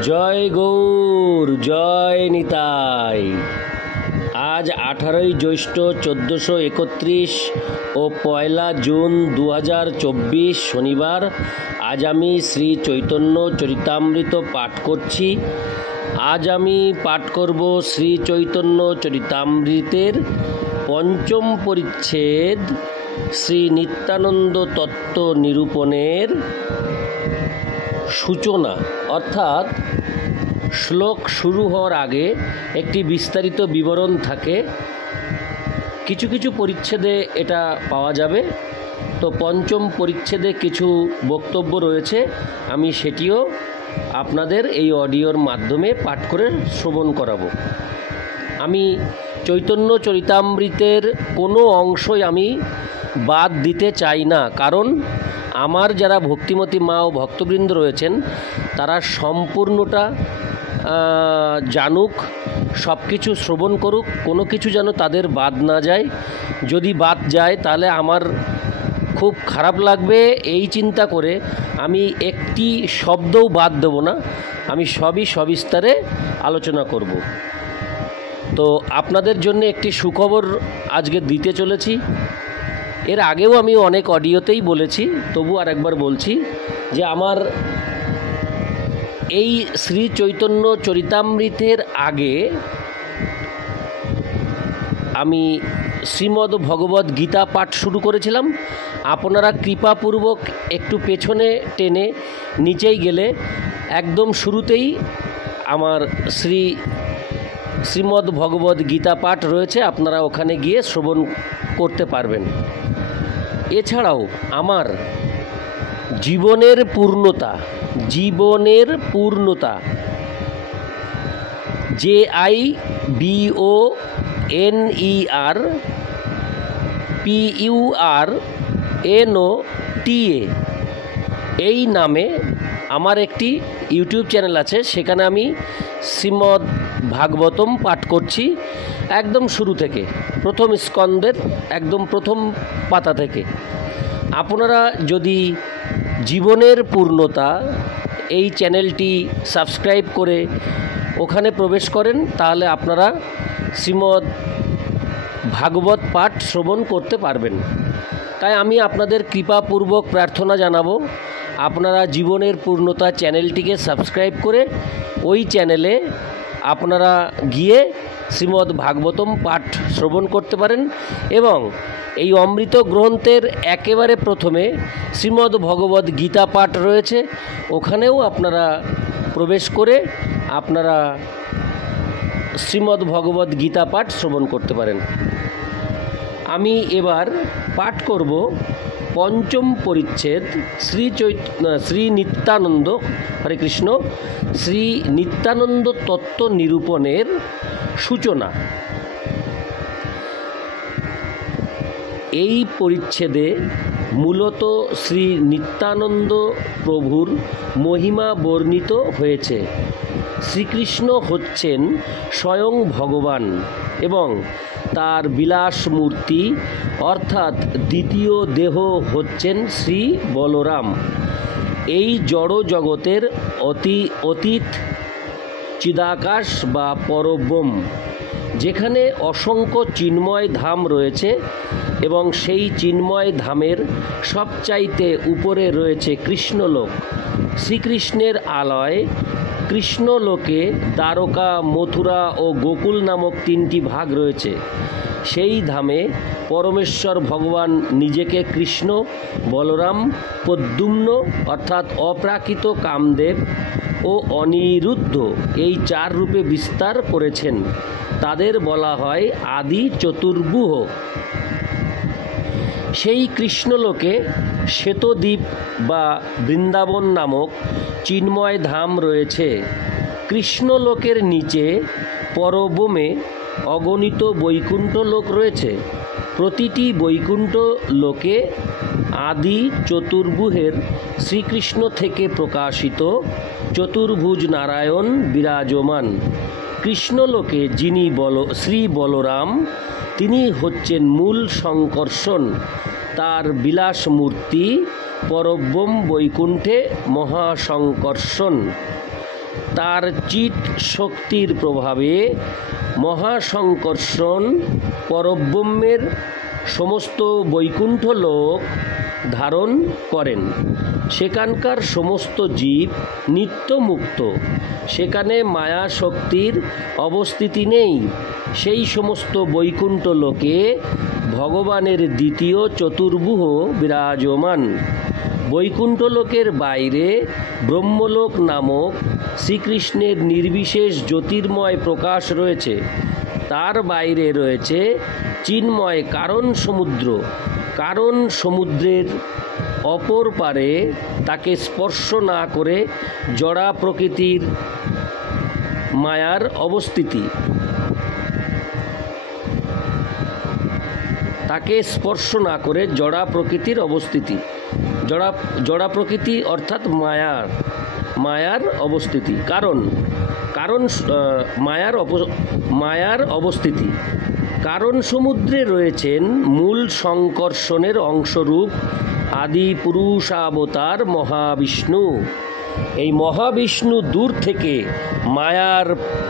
জয় গৌর, জয় নিতাই। আজ 18ই জ্যৈষ্ঠ 1431 ও 1 জুন 2024 শনিবার। আজ আমি শ্রী চৈতন্য চরিতামৃত পাঠ করছি। আজ আমি পাঠ করব শ্রী চৈতন্য চরিতামৃতের পঞ্চম পরিচ্ছেদ শ্রী নিত্যানন্দ তত্ত্ব নিরূপণের সূচনা, অর্থাৎ শ্লোক শুরু হওয়ার আগে একটি বিস্তারিত বিবরণ থাকে। কিছু কিছু পরিচ্ছেদে এটা পাওয়া যাবে। তো পঞ্চম পরিচ্ছেদে কিছু বক্তব্য রয়েছে, আমি সেটিও আপনাদের এই অডিওর মাধ্যমে পাঠ করে শ্রবণ করাবো। আমি চৈতন্য চরিতামৃতের কোনো অংশই আমি বাদ দিতে চাই না, কারণ আমার যারা ভক্তিমতী মা ও ভক্তবৃন্দ রয়েছেন তারা সম্পূর্ণটা জানুক, সব কিছু শ্রবণ করুক, কোনো কিছু যেন তাদের বাদ না যায়। যদি বাদ যায় তাহলে আমার খুব খারাপ লাগবে। এই চিন্তা করে আমি একটি শব্দও বাদ দেব না, আমি সবই সবিস্তারে আলোচনা করব। তো আপনাদের জন্য একটি সুখবর আজকে দিতে চলেছি। এর আগেও আমি অনেক অডিওতেই বলেছি, তবু আরেকবার বলছি যে আমার এই শ্রী চৈতন্য চরিতামৃতের আগে আমি শ্রীমদ্ ভগবদ্ গীতা পাঠ শুরু করেছিলাম। আপনারা কৃপাপূর্বক একটু পেছনে টেনে নিচেই গেলে একদম শুরুতেই আমার শ্রীমদ্ ভগবদ্ গীতা পাঠ রয়েছে, আপনারা ওখানে গিয়ে শ্রবণ করতে পারবেন। এছাড়াও আমার জীবনের পূর্ণতা JIBONER এই নামে আমার একটি ইউটিউব চ্যানেল আছে। সেখানে আমি শ্রীমদ্ ভাগবতম পাঠ করছি একদম শুরু থেকে, প্রথম স্কন্দের একদম প্রথম পাতা থেকে। আপনারা যদি জীবনের পূর্ণতা এই চ্যানেলটি সাবস্ক্রাইব করে ওখানে প্রবেশ করেন তাহলে আপনারা শ্রীমদ্ ভাগবত পাঠ শ্রবণ করতে পারবেন। তাই আমি আপনাদের কৃপাপূর্বক প্রার্থনা জানাবো, আপনারা জীবনের পূর্ণতা চ্যানেলটিকে সাবস্ক্রাইব করে ওই চ্যানেলে আপনারা গিয়ে শ্রীমদ্ ভাগবতম পাঠ শ্রবণ করতে পারেন। এবং এই অমৃত গ্রন্থের একেবারে প্রথমে শ্রীমদ্ ভগবদ্ গীতা পাঠ রয়েছে, ওখানেও আপনারা প্রবেশ করে আপনারা শ্রীমদ্ ভগবদ্ গীতা পাঠ শ্রবণ করতে পারেন। আমি এবার পাঠ করব পঞ্চম পরিচ্ছেদ শ্রী নিত্যানন্দ, হরে কৃষ্ণ, শ্রী নিত্যানন্দ তত্ত্ব নিরূপণের সূচনা। এই পরিচ্ছেদে মূলত শ্রী নিত্যানন্দ প্রভুর মহিমা বর্ণিত হয়েছে। শ্রীকৃষ্ণ হচ্ছেন স্বয়ং ভগবান এবং তার বিলাস মূর্তি অর্থাৎ দ্বিতীয় দেহ হচ্ছেন শ্রী বলরাম। এই জড় জগতের অতীত চিদাকাশ বা পরব্রহ্ম, যেখানে অসংখ্য চিন্ময় ধাম রয়েছে এবং সেই চিন্ময় ধামের সবচাইতে উপরে রয়েছে কৃষ্ণলোক। শ্রীকৃষ্ণের আলয় কৃষ্ণলোকে দ্বারকা, মথুরা ও গোকুল নামক 3টি ভাগ রয়েছে। সেই ধামে পরমেশ্বর ভগবান নিজেকে কৃষ্ণ, বলরাম, প্রদ্যুম্ন অর্থাৎ অপ্রাকৃত কামদেব ও অনিরুদ্ধ এই 4 রূপে বিস্তার করেছেন। তাদের বলা হয় আদি চতুর্ভুহ। সেই কৃষ্ণলোকে শ্বেতদ্বীপ বা বৃন্দাবন নামক চিন্ময় ধাম রয়েছে। কৃষ্ণলোকের নিচে পরব্রহ্মে অগণিত বৈকুণ্ঠ লোক রয়েছে। প্রতিটি বৈকুণ্ঠ লোকে আদি চতুর্ভুহের শ্রীকৃষ্ণ থেকে প্রকাশিত চতুর্ভুজ নারায়ণ বিরাজমান। কৃষ্ণলোকে যিনি শ্রী বলরাম, তিনি হচ্ছেন মূল সংকর্ষণ। তার বিলাস মূর্তি পরব্রহ্ম বৈকুণ্ঠে মহাসংকর্ষণ। তার চিৎ শক্তির প্রভাবে মহাসংকর্ষণ পরব্রহ্মের সমস্ত বৈকুণ্ঠ লোক ধারণ করেন। সেখানকার সমস্ত জীব নিত্যমুক্ত, সেখানে মায়া শক্তির অবস্থিতি নেই। সেই সমস্ত বৈকুণ্ঠ লোকে ভগবানের দ্বিতীয় চতুর্ভুহ বিরাজমান। বৈকুণ্ঠ লোকের বাইরে ব্রহ্মলোক নামক শ্রীকৃষ্ণের নির্বিশেষ জ্যোতির্ময় প্রকাশ রয়েছে। তার বাইরে রয়েছে চিন্ময় কারণ সমুদ্র। কারণ সমুদ্রের অপর পারে তাকে স্পর্শ না করে জড়া প্রকৃতির মায়ার অবস্থিতি। তাকে স্পর্শ না করে জড়া প্রকৃতির অবস্থিতি, জড়া প্রকৃতি অর্থাৎ মায়ার অবস্থিতি। কারণ মায়ার অবস্থিতি। কারণ সমুদ্রে রয়েছেন মূল সংকর্ষণের অংশরূপ আদি পুরুষাবতার মহাবিষ্ণু। এই মহাবিষ্ণু দূর থেকে মায়ার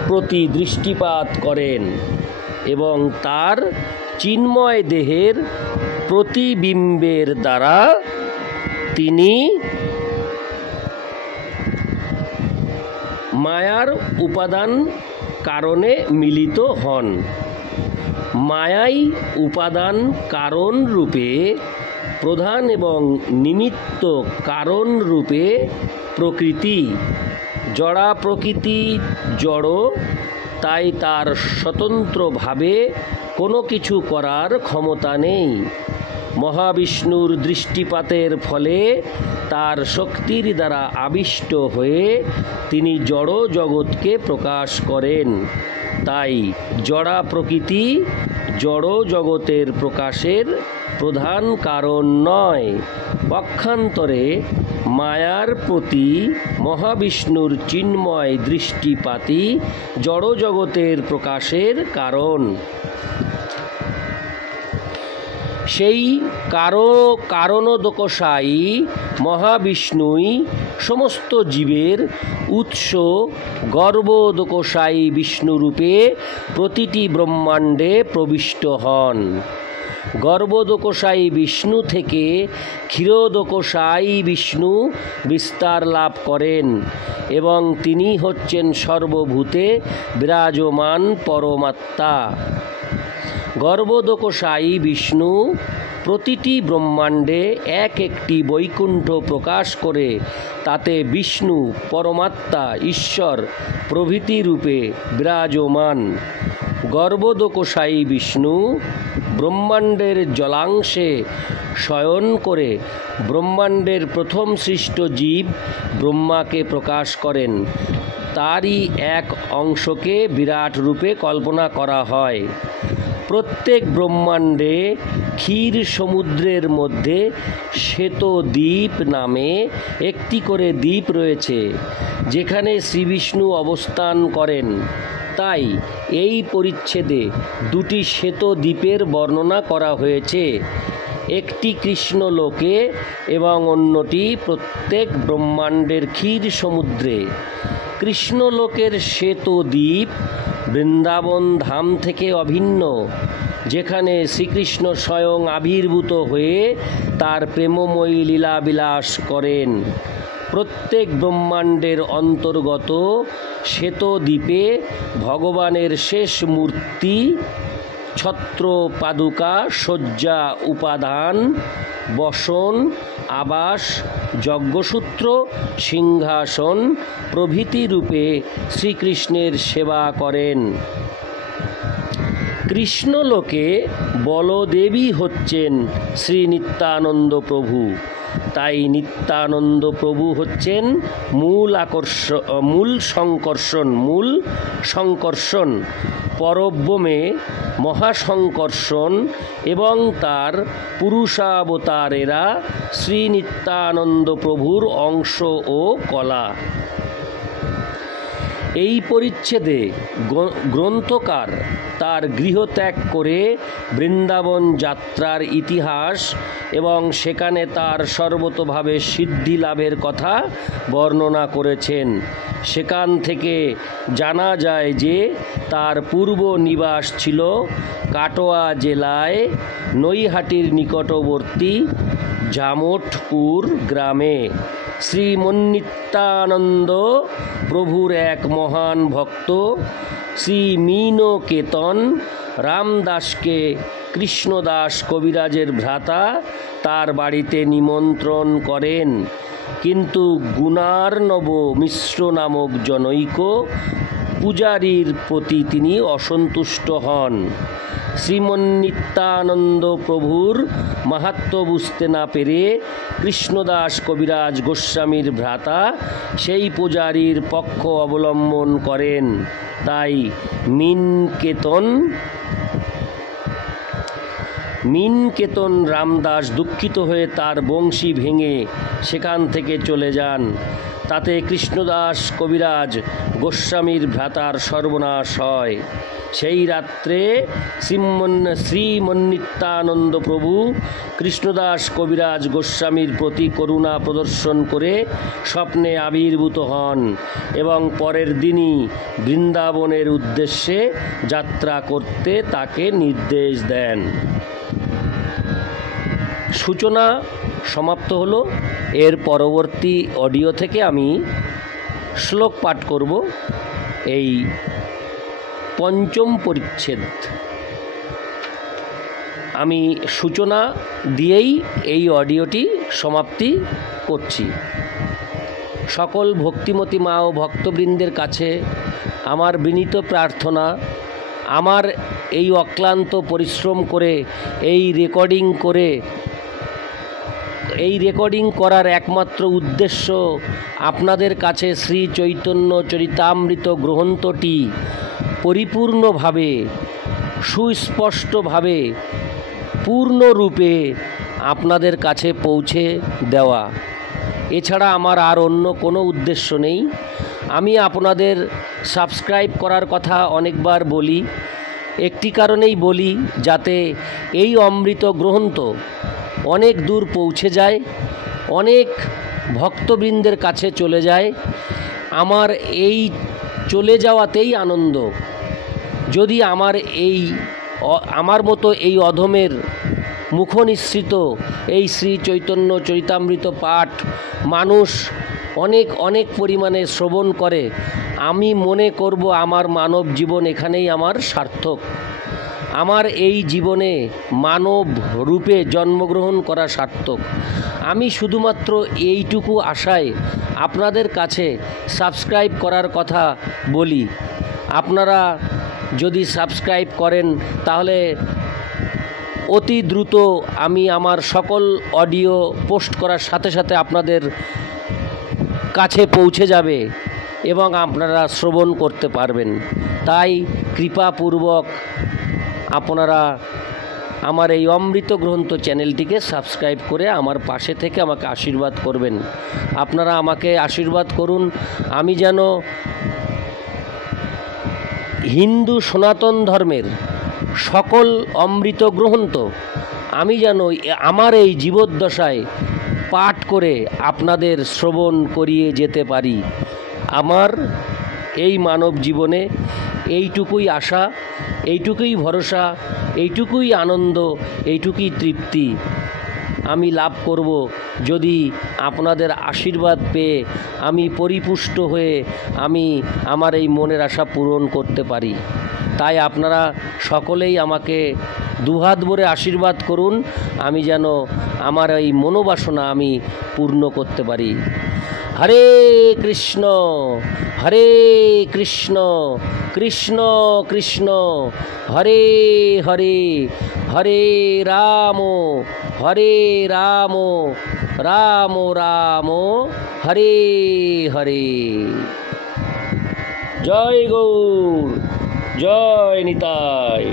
প্রতি দৃষ্টিপাত করেন এবং তার চিন্ময় দেহের প্রতিবিম্বের দ্বারা তিনি মায়ার উপাদান কারণে মিলিত হন। মায়াই উপাদান কারণ রূপে প্রধান এবং নিমিত্ত কারণ রূপে প্রকৃতি। জড়া প্রকৃতি জড়, তাই তার স্বতন্ত্রভাবে কোনো কিছু করার ক্ষমতা নেই। মহাবিষ্ণুর দৃষ্টিপাতের ফলে তার শক্তির দ্বারা আবিষ্ট হয়ে তিনি জড় জগৎকে প্রকাশ করেন। তাই জড়া প্রকৃতি জড় জগতের প্রকাশের প্রধান কারণ নয়। পক্ষান্তরে মায়ার প্রতি মহাবিষ্ণুর চিন্ময় দৃষ্টিপাতই জড় জগতের প্রকাশের কারণ। সেই কারণোদকশায়ী মহাবিষ্ণুই সমস্ত জীবের উৎস। গর্ভোদকশায়ী বিষ্ণুরূপে প্রতিটি ব্রহ্মাণ্ডে প্রবিষ্ট হন। গর্ভোদকশায়ী বিষ্ণু থেকে ক্ষীরোদকশায়ী বিষ্ণু বিস্তার লাভ করেন এবং তিনি হচ্ছেন সর্বভূতে বিরাজমান পরমাত্মা। গর্ভোদকশায়ী বিষ্ণু প্রতিটি ব্রহ্মাণ্ডে এক একটি বৈকুণ্ঠ প্রকাশ করে তাতে বিষ্ণু, পরমাত্মা, ঈশ্বর প্রভৃতি রূপে বিরাজমান। গর্ভোদকশায়ী বিষ্ণু ব্রহ্মাণ্ডের জলাংশে শয়ন করে ব্রহ্মাণ্ডের প্রথম সৃষ্ট জীব ব্রহ্মাকে প্রকাশ করেন। তারই এক অংশকে বিরাট রূপে কল্পনা করা হয়। প্রত্যেক ব্রহ্মাণ্ডে ক্ষীর সমুদ্রের মধ্যে শ্বেতদ্বীপ নামে একটি করে দ্বীপ রয়েছে, যেখানে শ্রীবিষ্ণু অবস্থান করেন। তাই এই পরিচ্ছেদে দুটি শ্বেতদ্বীপের বর্ণনা করা হয়েছে, একটি কৃষ্ণলোকে এবং অন্যটি প্রত্যেক ব্রহ্মাণ্ডের ক্ষীর সমুদ্রে। কৃষ্ণলোকের শ্বেতদ্বীপ বৃন্দাবন ধাম থেকে অভিন্ন, যেখানে শ্রীকৃষ্ণ স্বয়ং আবির্ভূত হয়ে তার প্রেমময়ী লীলাবিলাস করেন। প্রত্যেক ব্রহ্মাণ্ডের অন্তর্গত শ্বেতদ্বীপে ভগবানের শেষ মূর্তি, ছত্র পাদুকা, শয্যা, উপাদান, বসন, আবাস, যজ্ঞসূত্র, সিংহাসন প্রভৃতি রূপে শ্রীকৃষ্ণের সেবা করেন। কৃষ্ণলোকে বলদেবী হচ্ছেন শ্রী নিত্যানন্দ প্রভু। তাই নিত্যানন্দ প্রভু হচ্ছেন মূল সংকর্ষণ। পরব্রহ্মে মহাসংকর্ষণ এবং তার পুরুষাবতারেরা শ্রী নিত্যানন্দ প্রভুর অংশ ও কলা। এই পরিচ্ছেদে গ্রন্থকার তার গৃহত্যাগ করে বৃন্দাবন যাত্রার ইতিহাস এবং সেখানে তার সর্বতোভাবে সিদ্ধি লাভের কথা বর্ণনা করেছেন। সেখান থেকে জানা যায় যে তার পূর্ব নিবাস ছিল কাটোয়া জেলায় নৈহাটির নিকটবর্তী জামটপুর গ্রামে। শ্রী মন্নিত্যানন্দ প্রভুর এক মহান ভক্ত শ্রী মীনকেতন রামদাসকে কৃষ্ণদাস কবিরাজের ভ্রাতা তার বাড়িতে নিমন্ত্রণ করেন, কিন্তু গুণার্ণব মিশ্র নামক জনৈক পূজারীর প্রতি তিনি অসন্তুষ্ট হন। শ্রীমন্নিত্যানন্দ প্রভুর মাহাত্ম্য বুঝতে না পেরে কৃষ্ণদাস কবিরাজ গোস্বামীর ভ্রাতা সেই পূজারীর পক্ষ অবলম্বন করেন। তাই মীনকেতন রামদাস দুঃখিত হয়ে তার বংশী ভেঙে সেখান থেকে চলে যান। তাতে কৃষ্ণদাস কবিরাজ গোস্বামীর ভ্রাতার সর্বনাশ হয়। সেই রাত্রে শ্রীমন্নিত্যানন্দ প্রভু কৃষ্ণদাস কবিরাজ গোস্বামীর প্রতি করুণা প্রদর্শন করে স্বপ্নে আবির্ভূত হন এবং পরের দিনই বৃন্দাবনের উদ্দেশ্যে যাত্রা করতে তাকে নির্দেশ দেন। সূচনা সমাপ্ত হলো। এর পরবর্তী অডিও থেকে আমি শ্লোক পাঠ করব। এই পঞ্চম পরিচ্ছেদ আমি সূচনা দিয়েই এই অডিওটি সমাপ্তি করছি। সকল ভক্তিমতী মা ও ভক্তবৃন্দের কাছে আমার বিনীত প্রার্থনা, আমার এই অক্লান্ত পরিশ্রম করে এই রেকর্ডিং করার একমাত্র উদ্দেশ্য আপনাদের কাছে শ্রী চৈতন্য চরিতামৃত গ্রন্থটি পরিপূর্ণভাবে, সুস্পষ্টভাবে, পূর্ণরূপে আপনাদের কাছে পৌঁছে দেওয়া। এছাড়া আমার আর অন্য কোনো উদ্দেশ্য নেই। আমি আপনাদের সাবস্ক্রাইব করার কথা অনেকবার বলি, একটি কারণেই বলি, যাতে এই অমৃত গ্রন্থ অনেক দূর পৌঁছে যায়, অনেক ভক্তবৃন্দের কাছে চলে যায়। আমার এই চলে যাওয়াতেই আনন্দ। যদি আমার মতো এই অধমের মুখনিসৃত এই শ্রী চৈতন্য চরিতামৃত পাঠ মানুষ অনেক পরিমাণে শ্রবণ করে, আমি মনে করব আমার মানব জীবন এখানেই আমার সার্থক। আমার এই জীবনে মানব রূপে জন্মগ্রহণ করা সার্থক। আমি শুধুমাত্র এইটুকু আশায় আপনাদের কাছে সাবস্ক্রাইব করার কথা বলি। আপনারা যদি সাবস্ক্রাইব করেন তাহলে অতি দ্রুত আমি আমার সকল অডিও পোস্ট করার সাথে সাথে আপনাদের কাছে পৌঁছে যাবে এবং আপনারা শ্রবণ করতে পারবেন। তাই কৃপাপূর্বক আপনারা আমার এই অমৃত গ্রন্থ চ্যানেলটিকে সাবস্ক্রাইব করে আমার পাশে থেকে আমাকে আশীর্বাদ করবেন। আপনারা আমাকে আশীর্বাদ করুন, আমি যেন হিন্দু সনাতন ধর্মের সকল অমৃত গ্রন্থ আমি যেন আমার এই জীবদ্দশায় পাঠ করে আপনাদের শ্রবণ করিয়ে যেতে পারি। আমার এই মানব জীবনে এইটুকুই আশা, এইটুকুই ভরসা, এইটুকুই আনন্দ, এইটুকুই তৃপ্তি আমি লাভ করব যদি আপনাদের আশীর্বাদ পেয়ে আমি পরিপুষ্ট হয়ে আমি আমার এই মনের আশা পূরণ করতে পারি। তাই আপনারা সকলেই আমাকে দুহাত ভরে আশীর্বাদ করুন, আমি যেন আমার এই মনোবাসনা আমি পূর্ণ করতে পারি। হরে কৃষ্ণ কৃষ্ণ কৃষ্ণ হরে হরে, হরে রাম রাম রাম হরে হরে। জয় গৌর, জয় নিতাই।